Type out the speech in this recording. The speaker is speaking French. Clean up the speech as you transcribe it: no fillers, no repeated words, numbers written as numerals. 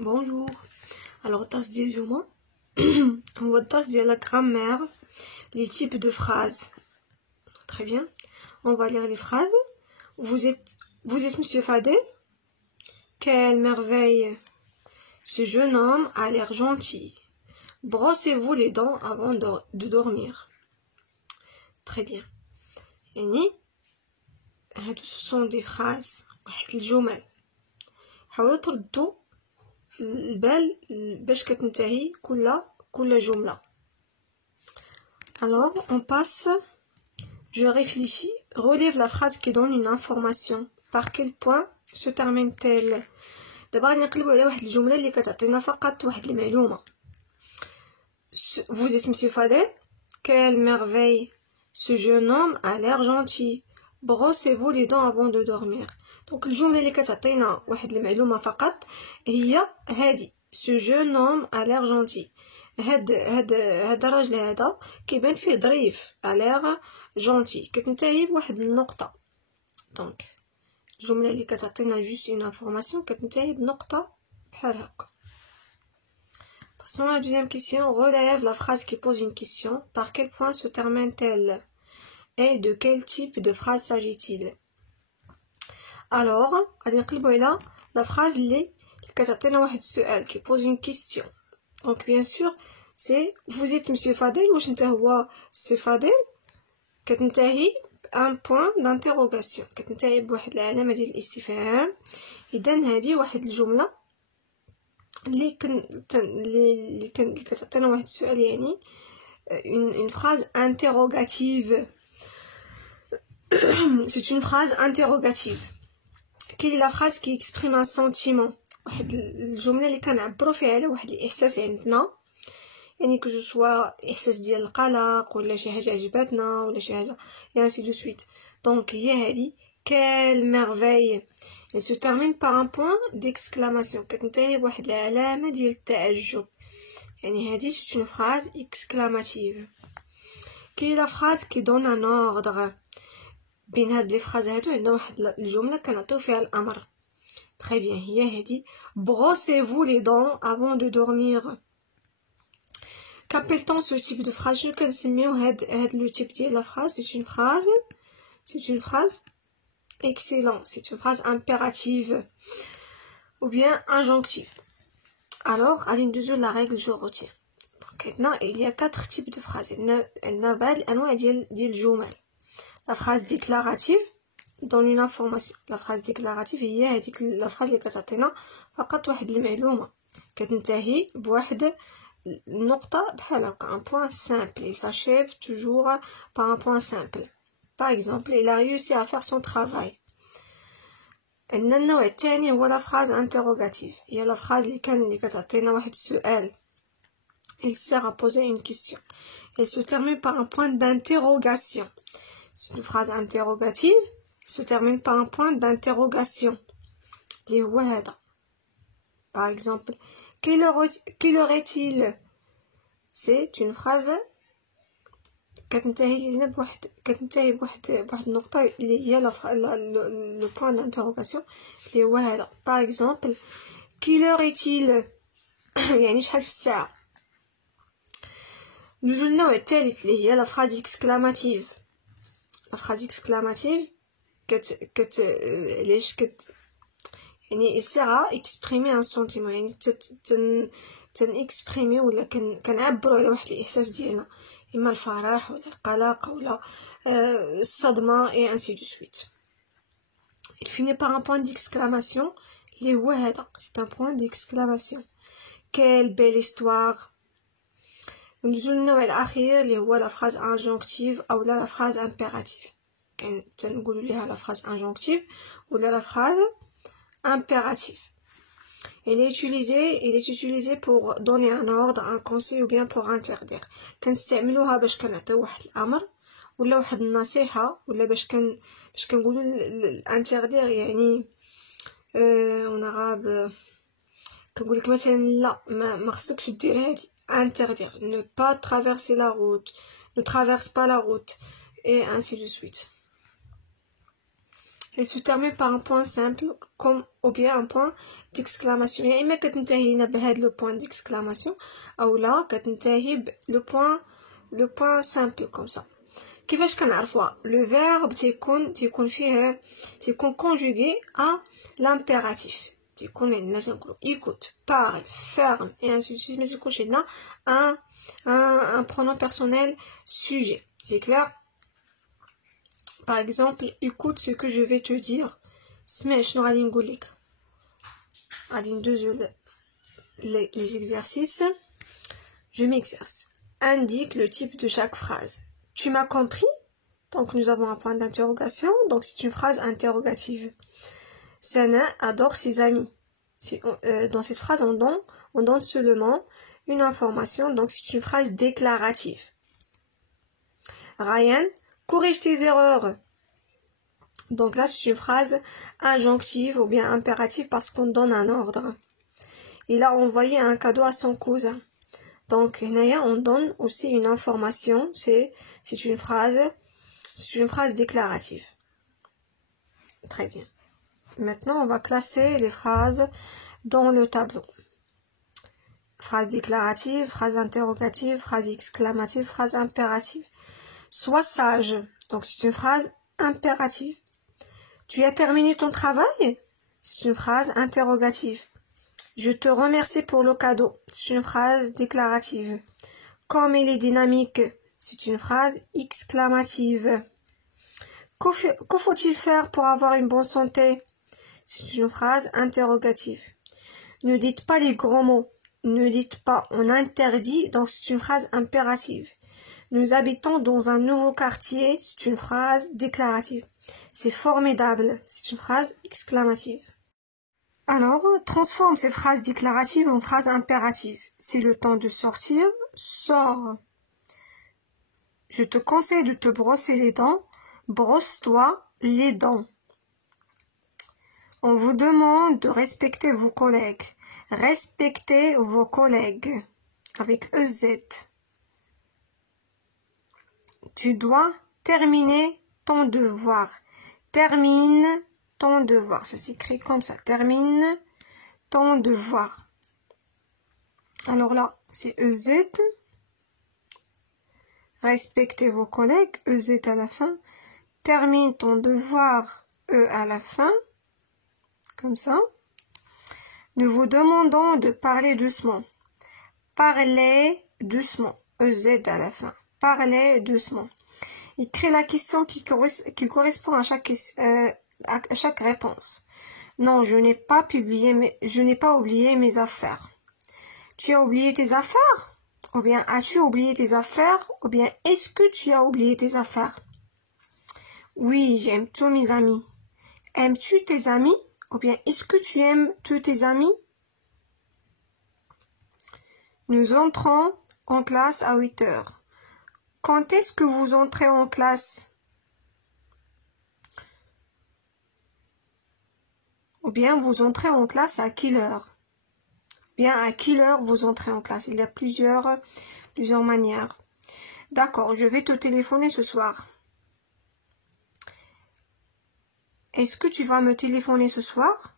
Bonjour. Alors, tasse d'examen. On va tasser la grammaire, les types de phrases. Très bien. On va lire les phrases. Vous êtes Monsieur Fadel? Quelle merveille! Ce jeune homme a l'air gentil. Brossez-vous les dents avant de dormir. Très bien. يعني هادو ce sont des phrases واحد الجمل. حاولوا تردوا البال باش كتنتهي كل جملة. Alors, on passe. Je réfléchis. Relève la phrase qui donne une information. Par quel point se termine-t-elle? دابا غادي نقلبوا على واحد الجملة اللي كتعطينا فقط واحد المعلومة. Vous êtes Monsieur Fadel? Quelle merveille! Ce jeune homme a l'air gentil. Brossez-vous les dents avant de dormir. Donc الجملة اللي كتعطينا واحد المعلومة فقط هي هذه. Ce jeune homme a l'air gentil. هاد الراجل هذا كيبان فيه ظريف. a l'air gentil. كتنتهي بواحد النقطة. دونك الجملة اللي كتعطينا juste une information كتنتهي بنقطة بحال هكا. Passons à la deuxième question. Relève la phrase qui pose une question. Par quel point se termine-t-elle? Et de quel type de phrase s'agit-il? Alors, غادي نقلبوا على la phrase اللي كتعطينا واحد السؤال qui pose une question. Donc bien sûr, c'est vous êtes Monsieur Fadel واش نتا هو سي فادل. كتنتهي un point d'interrogation. كتنتهي بواحد العلامة ديال الاستفهام. إذن هذه واحد الجملة اللي كتعطينا واحد السؤال يعني une phrase interrogative. C'est une phrase interrogative. Quelle est la phrase qui exprime un sentiment? واحد الجملة اللي كنعبروا فيها على واحد الإحساس عندنا. يعني que ce soit إحساس ديال القلق ولا شي حاجة عجبتنا ولا شي حاجة et ainsi de suite. Donc هي هذه quelle merveille. Elle se termine par un point d'exclamation. كتنتهي بواحد العلامة ديال التعجب. يعني هذه c'est une phrase exclamative. Quelle est la phrase qui donne un ordre? بين هاد لي فراز هادو عندنا واحد الجملة كنعطيو فيها الأمر. Très bien. هي هذه brossez-vous les dents avant de dormir. Qu'appelle-t-on ce type de phrase? شنو كنسميو هاد لو تيب ديال لا phrase? C'est une phrase excellent. C'est une phrase impérative ou bien injonctive. Alors, à l'une la règle je retiens. Donc maintenant, il y a 4 types de phrases. عندنا 4 الأنواع ديال الجمل. La phrase déclarative donne une information. La phrase déclarative هي هذيك la phrase اللي كتعطينا فقط واحد المعلومة. كتنتهي بواحد النقطة بحال هكا. Un point simple. Il s'achève toujours par un point simple. Par exemple, il a réussi à faire son travail. عندنا النوع الثاني هو la phrase interrogative. هي la phrase اللي كتعطينا واحد السؤال. Il sert à poser une question. Elle se termine par un point d'interrogation. C'est une phrase interrogative. Elle se termine par un point d'interrogation. اللي هو هذا. Par exemple, quelle heure est-il? C'est une phrase كتنتهي بواحد النقطة اللي هي le point d'interrogation اللي هو هذا. Par exemple, quelle heure est-il? يعني شحال في الساعة. ندوزو للنوع الثالث اللي هي la phrase exclamative. La phrase exclamative يعني il sert à exprimer un sentiment. يعني exprimer ولا كنعبروا على واحد الإحساس ديالنا. إما الفرح ولا القلق ولا الصدمة et ainsi de suite. Il finit par un point d'exclamation اللي هو هذا. C'est un point d'exclamation. Quelle belle histoire. ندوزو للنوع الأخير اللي هو la phrase injonctive أو la phrase impérative. كنقولوا ليها la phrase injonctive ولا la phrase impérative. Elle est utilisée pour donner un ordre, un conseil ou bien pour interdire. كنستعملوها باش كنعطيو واحد الأمر ولا واحد النصيحة ولا باش كنقولوا interdire يعني on arabe كنقولك مثلا لا ما خصكش دير هادي. Interdire, ne pas traverser la route, ne traverse pas la route et ainsi de suite. Elle se termine par un point simple comme ou bien un point d'exclamation. يا إما كتنتهي لنا بهذا لو بوان d'exclamation أو لا كتنتهي لو بوان simple comme ça. كيفاش كنعرفوها؟ لو فيرب تيكون فيه تيكون conjugué à l'impératif. تيكون عندنا تنقولو écoute, parle, ferme et ainsi de suite. Mais تيكونش عندنا un pronom personnel sujet. C'est clair? Par exemple, écoute ce que je vais te dire. اسمع شنو غادي نقولك. غادي ندوزو les exercices. Je m'exerce. Indique le type de chaque phrase. Tu m'as compris? Donc nous avons un point d'interrogation. Donc c'est une phrase interrogative. Sana adore ses amis. Dans cette phrase, on donne seulement une information. Donc c'est une phrase déclarative. Ryan, corrige tes erreurs. Donc là c'est une phrase injonctive ou bien impérative parce qu'on donne un ordre. Il a envoyé un cadeau à son cousin. Donc là on donne aussi une information. C'est une phrase déclarative. Très bien. Maintenant, on va classer les phrases dans le tableau. Phrase déclarative, phrase interrogative, phrase exclamative, phrase impérative. Sois sage. Donc, c'est une phrase impérative. Tu as terminé ton travail? C'est une phrase interrogative. Je te remercie pour le cadeau. C'est une phrase déclarative. Comme il est dynamique. C'est une phrase exclamative. Que faut-il faire pour avoir une bonne santé? C'est une phrase interrogative. Ne dites pas les gros mots. Ne dites pas. On interdit, donc c'est une phrase impérative. Nous habitons dans un nouveau quartier. C'est une phrase déclarative. C'est formidable. C'est une phrase exclamative. Alors, transforme ces phrases déclaratives en phrases impératives. C'est le temps de sortir. Sors. Je te conseille de te brosser les dents. Brosse-toi les dents. On vous demande de respecter vos collègues. Respectez vos collègues. Avec EZ. Tu dois terminer ton devoir. Termine ton devoir. Ça s'écrit comme ça. Termine ton devoir. Alors là, c'est EZ. Respectez vos collègues. EZ à la fin. Termine ton devoir. E à la fin. Comme ça. Nous vous demandons de parler doucement. Parlez doucement. EZ à la fin. Parlez doucement. Écris la question qui correspond à chaque réponse. Non, je n'ai pas oublié mes affaires. Tu as oublié tes affaires? Ou bien as-tu oublié tes affaires? Ou bien est-ce que tu as oublié tes affaires? Oui, j'aime tous mes amis. Aimes-tu tes amis? Ou bien est-ce que tu aimes tous tes amis? Nous entrons en classe à 8 heures. Quand est-ce que vous entrez en classe? Ou bien vous entrez en classe à quelle heure? Bien, à quelle heure vous entrez en classe? Il y a plusieurs manières. D'accord, je vais te téléphoner ce soir. Est-ce que tu vas me téléphoner ce soir?